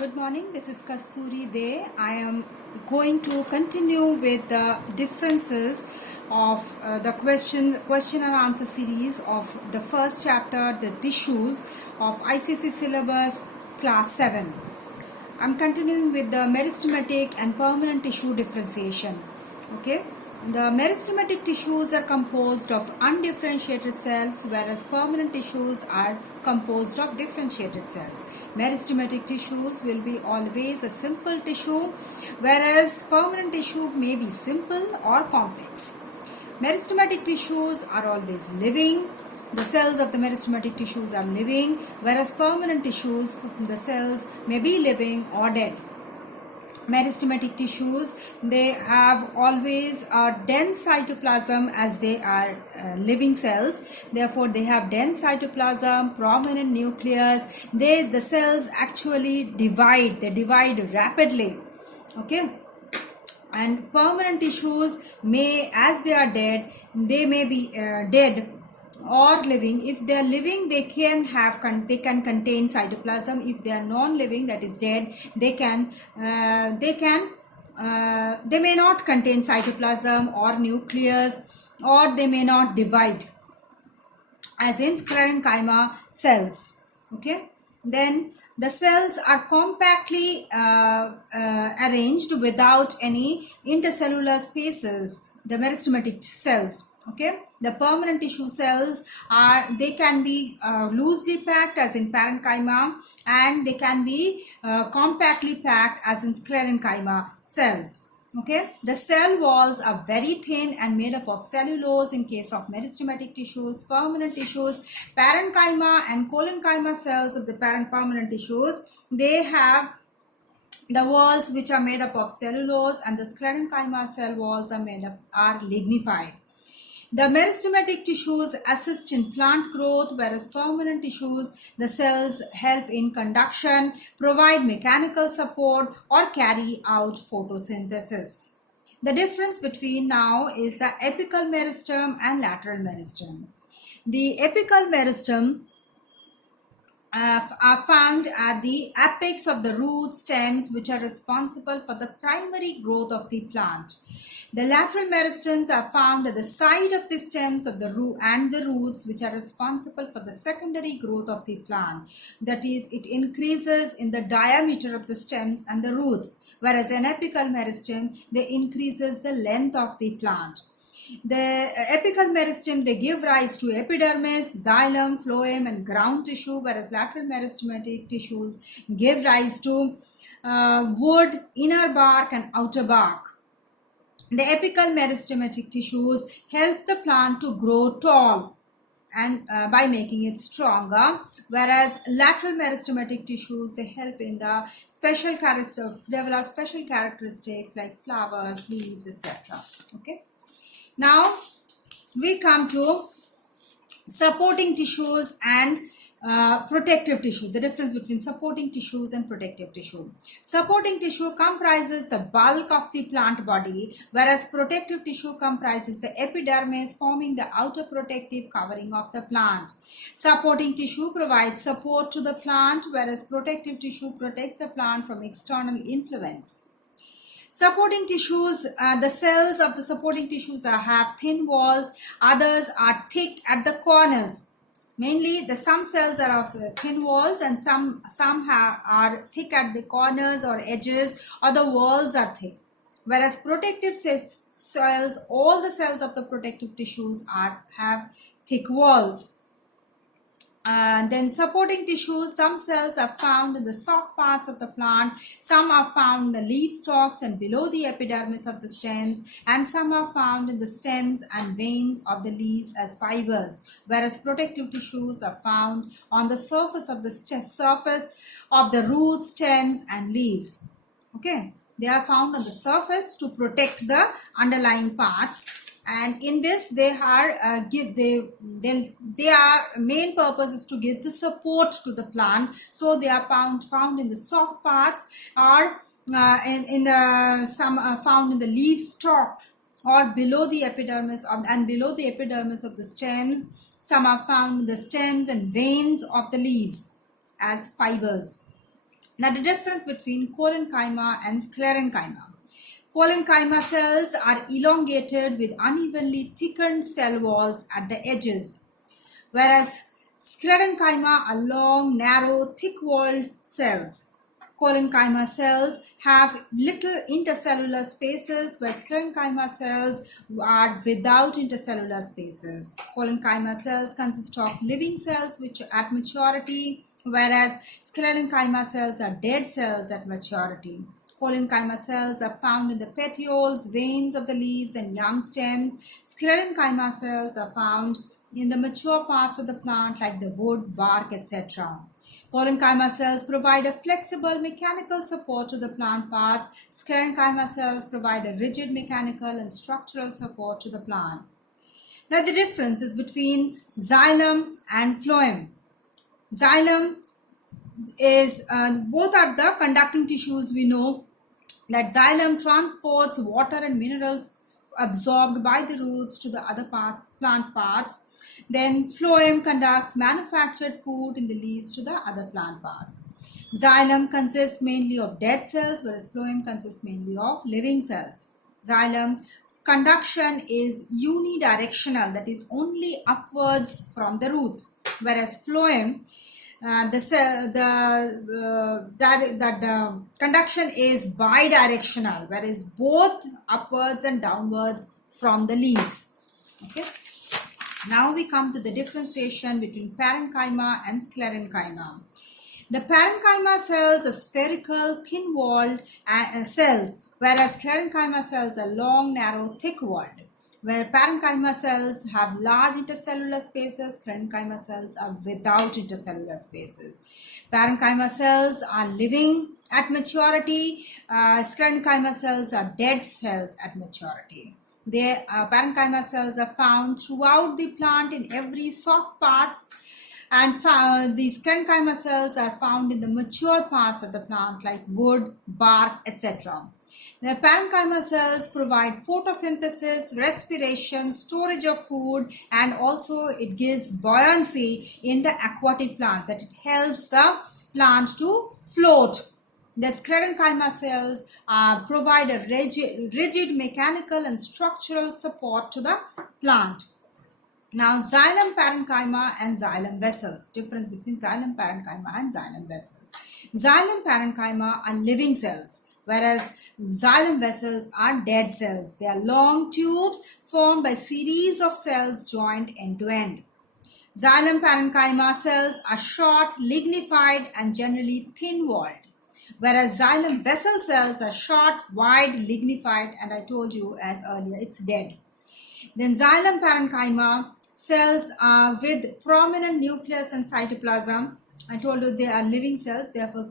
Good morning, this is Kasturi De. I am going to continue with the differences of the question and answer series of the first chapter, the tissues of ICSE syllabus class 7. I'm continuing with the meristematic and permanent tissue differentiation. Okay. The meristematic tissues are composed of undifferentiated cells, whereas permanent tissues are composed of differentiated cells. Meristematic tissues will be always a simple tissue, whereas permanent tissue may be simple or complex. Meristematic tissues are always living. The cells of the meristematic tissues are living, whereas permanent tissues, the cells may be living or dead. Meristematic tissues, they have always a dense cytoplasm as they are living cells. Therefore, they have dense cytoplasm, prominent nucleus. The cells actually divide. They divide rapidly. Okay. And permanent tissues may, as they are dead, they may be dead or living. If they are living, they can contain cytoplasm. If they are non-living, that is dead, they may not contain cytoplasm or nucleus, or they may not divide, as in sclerenchyma cells. Okay, then the cells are compactly arranged without any intercellular spaces, the meristematic cells. Okay, the permanent tissue cells they can be loosely packed, as in parenchyma, and they can be compactly packed, as in sclerenchyma cells. Okay, the cell walls are very thin and made up of cellulose in case of meristematic tissues. Permanent tissues, parenchyma and collenchyma cells of the permanent tissues, they have the walls which are made up of cellulose, and the sclerenchyma cell walls are lignified. The meristematic tissues assist in plant growth, whereas permanent tissues, the cells help in conduction, provide mechanical support, or carry out photosynthesis. The difference between now is the apical meristem and lateral meristem. The apical meristem are found at the apex of the root stems, which are responsible for the primary growth of the plant. The lateral meristems are found at the side of the stems of the root and the roots, which are responsible for the secondary growth of the plant. That is, it increases in the diameter of the stems and the roots, whereas an apical meristem, they increases the length of the plant. The apical meristem, they give rise to epidermis, xylem, phloem, and ground tissue, whereas lateral meristematic tissues give rise to wood, inner bark, and outer bark. The apical meristematic tissues help the plant to grow tall and by making it stronger, whereas lateral meristematic tissues, they help in the special characteristics, develop special characteristics like flowers, leaves, etc. Okay. Now we come to supporting tissues and protective tissue. The difference between supporting tissues and protective tissue. Supporting tissue comprises the bulk of the plant body, whereas protective tissue comprises the epidermis, forming the outer protective covering of the plant. Supporting tissue provides support to the plant, whereas protective tissue protects the plant from external influence. Supporting tissues, the cells of the supporting tissues have thin walls, others are thick at the corners. Mainly, some cells are of thin walls, and some are thick at the corners or edges, or the walls are thick. Whereas protective cells, all the cells of the protective tissues have thick walls. And then supporting tissues, some cells are found in the soft parts of the plant, some are found in the leaf stalks and below the epidermis of the stems, and some are found in the stems and veins of the leaves as fibers, whereas protective tissues are found on the surface of the roots, stems, and leaves. Okay, they are found on the surface to protect the underlying parts. And in this, their main purpose is to give the support to the plant. So they are found in the soft parts, or some are found in the leaf stalks, or below the epidermis of the stems. Some are found in the stems and veins of the leaves as fibers. Now the difference between collenchyma and sclerenchyma. Collenchyma cells are elongated with unevenly thickened cell walls at the edges, whereas sclerenchyma are long, narrow, thick-walled cells. Collenchyma cells have little intercellular spaces, where sclerenchyma cells are without intercellular spaces. Collenchyma cells consist of living cells which are at maturity, whereas sclerenchyma cells are dead cells at maturity. Collenchyma cells are found in the petioles, veins of the leaves and young stems. Sclerenchyma cells are found in the mature parts of the plant like the wood, bark, etc. Collenchyma cells provide a flexible mechanical support to the plant parts. Sclerenchyma cells provide a rigid mechanical and structural support to the plant. Now the difference is between xylem and phloem. Xylem is both are the conducting tissues. We know that xylem transports water and minerals absorbed by the roots to the other parts, plant parts. Then phloem conducts manufactured food in the leaves to the other plant parts. Xylem consists mainly of dead cells, whereas phloem consists mainly of living cells. Xylem's conduction is unidirectional, that is only upwards from the roots, whereas phloem the conduction is bidirectional, whereas both upwards and downwards from the leaves. Okay. Now we come to the differentiation between parenchyma and sclerenchyma. The parenchyma cells are spherical, thin-walled cells, whereas sclerenchyma cells are long, narrow, thick-walled. Where parenchyma cells have large intercellular spaces, sclerenchyma cells are without intercellular spaces. Parenchyma cells are living at maturity, sclerenchyma cells are dead cells at maturity. Parenchyma cells are found throughout the plant in every soft parts, and these sclerenchyma cells are found in the mature parts of the plant like wood, bark, etc. The parenchyma cells provide photosynthesis, respiration, storage of food, and also it gives buoyancy in the aquatic plants, that it helps the plant to float. The sclerenchyma cells provide a rigid mechanical and structural support to the plant. Now, xylem parenchyma and xylem vessels. Difference between xylem parenchyma and xylem vessels. Xylem parenchyma are living cells, whereas xylem vessels are dead cells. They are long tubes formed by series of cells joined end to end. Xylem parenchyma cells are short, lignified, and generally thin-walled, whereas xylem vessel cells are short, wide, lignified, and I told you as earlier, it's dead. Then xylem parenchyma cells are with prominent nucleus and cytoplasm. I told you they are living cells, therefore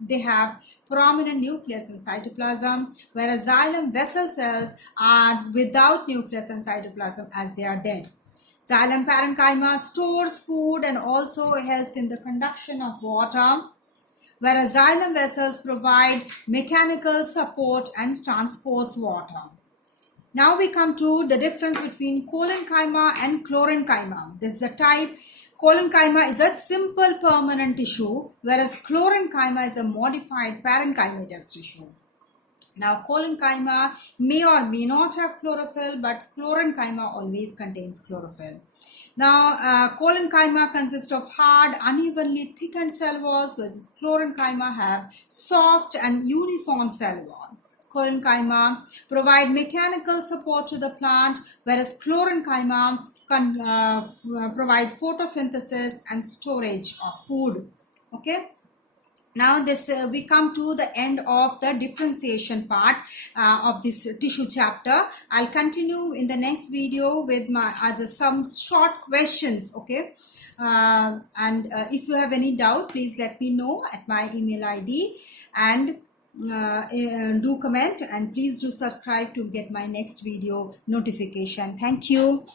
they have prominent nucleus and cytoplasm, whereas xylem vessel cells are without nucleus and cytoplasm as they are dead. Xylem parenchyma stores food and also helps in the conduction of water, whereas xylem vessels provide mechanical support and transports water. Now we come to the difference between collenchyma and chlorenchyma. This is a type. Collenchyma is a simple permanent tissue, whereas chlorenchyma is a modified parenchymatous tissue. Now, collenchyma may or may not have chlorophyll, but chlorenchyma always contains chlorophyll. Now, collenchyma consists of hard, unevenly thickened cell walls, whereas chlorenchyma have soft and uniform cell wall. Collenchyma provide mechanical support to the plant, whereas chlorenchyma provide photosynthesis and storage of food. Okay. Now we come to the end of the differentiation part of this tissue chapter. I'll continue in the next video with my some short questions. Okay. And if you have any doubt, please let me know at my email ID, and do comment, and please do subscribe to get my next video notification. Thank you.